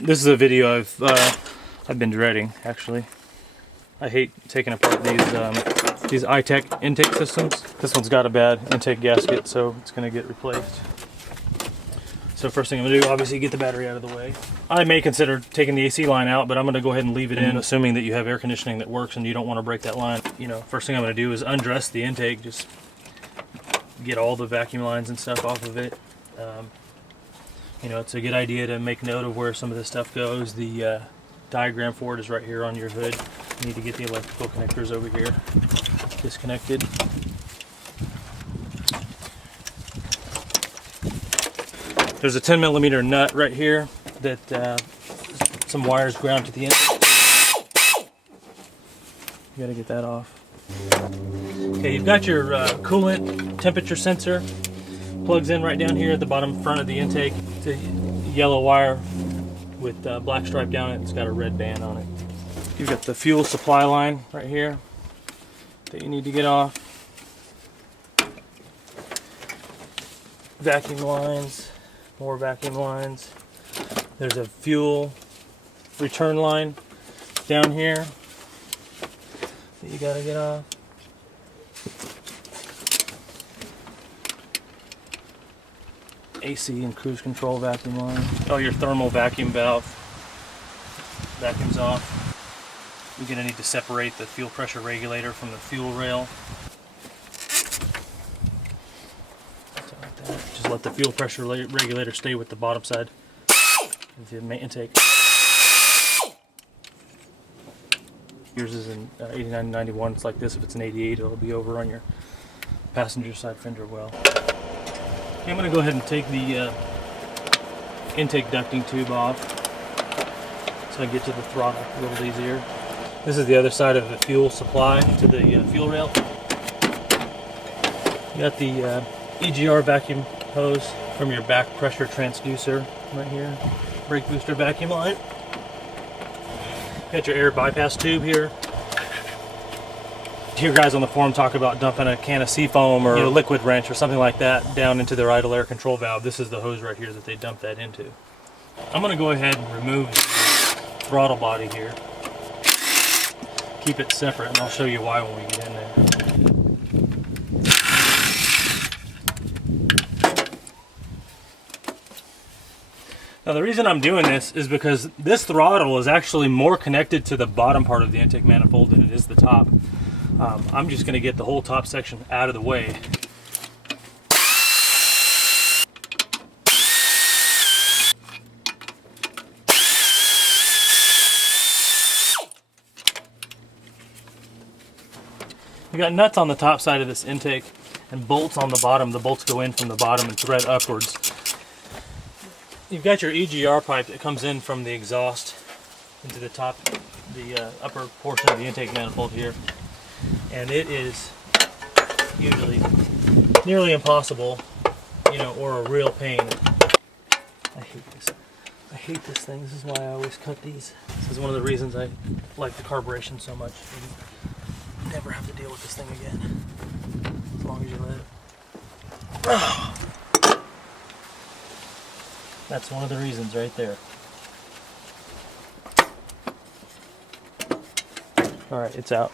This is a video I've been dreading, actually. I hate taking apart these ITEC intake systems. This one's got a bad intake gasket, so it's going to get replaced. So first thing I'm going to do, obviously, get the battery out of the way. I may consider taking the AC line out, but I'm going to go ahead and leave it in, assuming that you have air conditioning that works and you don't want to break that line. You know, first thing I'm going to do is undress the intake, just get all the vacuum lines and stuff off of it. You know, it's a good idea to make note of where some of this stuff goes. The diagram for it is right here on your hood. You need to get the electrical connectors over here disconnected. There's a 10mm nut right here that some wires ground to the end. You gotta get that off. Okay, you've got your coolant temperature sensor. Plugs in right down here at the bottom front of the intake. It's a yellow wire with black stripe down it. It's got a red band on it. You've got the fuel supply line right here that you need to get off. Vacuum lines. More vacuum lines. There's a fuel return line down here that you gotta get off. AC and cruise control vacuum line. Oh, your thermal vacuum valve vacuums off. You're gonna need to separate the fuel pressure regulator from the fuel rail. Just let the fuel pressure regulator stay with the bottom side of the main intake. Yours is an 89-91. It's like this. If it's an 88, it'll be over on your passenger side fender well. Okay, I'm going to go ahead and take the intake ducting tube off so I can get to the throttle a little easier. This is the other side of the fuel supply to the fuel rail. You got the EGR vacuum hose from your back pressure transducer right here. Brake booster vacuum line. Got your air bypass tube here. You hear guys on the forum talk about dumping a can of seafoam or a liquid wrench or something like that down into their idle air control valve. This is the hose right here that they dump that into. I'm going to go ahead and remove the throttle body here. Keep it separate, and I'll show you why when we get in there. Now the reason I'm doing this is because this throttle is actually more connected to the bottom part of the intake manifold than it is the top. I'm just going to get the whole top section out of the way. You got nuts on the top side of this intake and bolts on the bottom. The bolts go in from the bottom and thread upwards. You've got your EGR pipe that comes in from the exhaust into the top, the upper portion of the intake manifold here. And it is usually nearly impossible, you know, or a real pain. I hate this. I hate this thing. This is why I always cut these. This is one of the reasons I like the carburation so much. You never have to deal with this thing again, as long as you let it. Oh. That's one of the reasons right there. All right, it's out.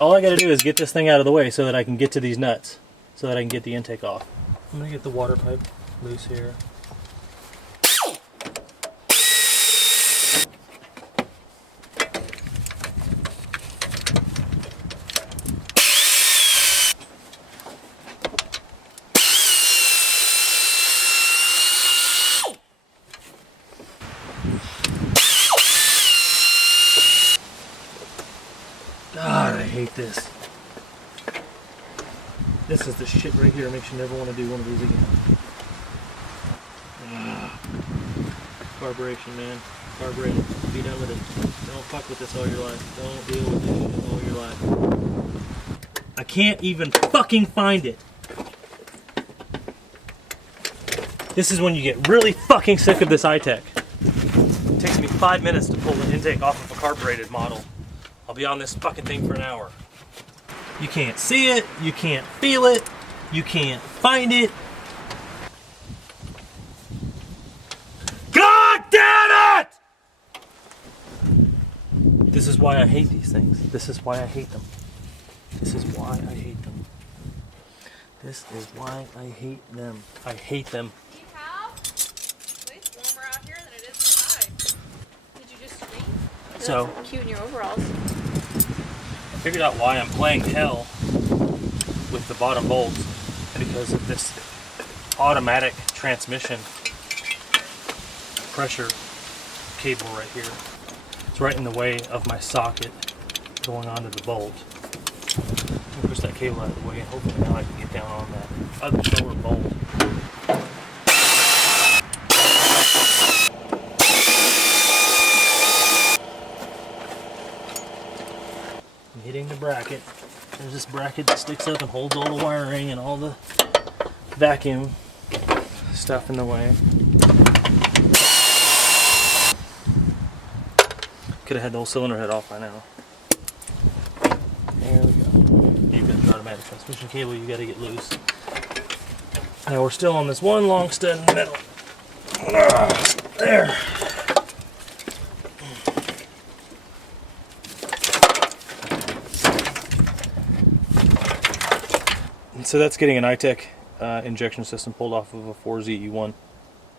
All I got to do is get this thing out of the way so that I can get to these nuts, so that I can get the intake off. I'm going to get the water pipe loose here. God, I hate this. This is the shit right here. Makes you never want to do one of these again. Carburation, man. Carburetor. Be done with it. Don't fuck with this all your life. Don't deal with this shit all your life. I can't even fucking find it. This is when you get really fucking sick of this ITEC. It takes me 5 minutes to pull the intake off of a carbureted model. I'll be on this fucking thing for an hour. You can't see it, you can't feel it, You can't find it. God damn it! This is why I hate these things. This is why I hate them. This is why I hate them. This is why I hate them. I hate them. Hey, pal. It's warmer out here than it is inside. Did you just scream? So, That's cute in your overalls. I figured out why I'm playing hell with the bottom bolts, because of this automatic transmission pressure cable right here. It's right in the way of my socket going onto the bolt. Let me push that cable out of the way, and hopefully now I can get down on that other lower bolt. I'm hitting the bracket. There's this bracket that sticks up and holds all the wiring and all the vacuum stuff in the way. Could have had the whole cylinder head off by now. There we go. You've got your automatic transmission cable you got to get loose. Now we're still on this one long stud in the middle. There. And so that's getting an ITEC injection system pulled off of a 4ZE1.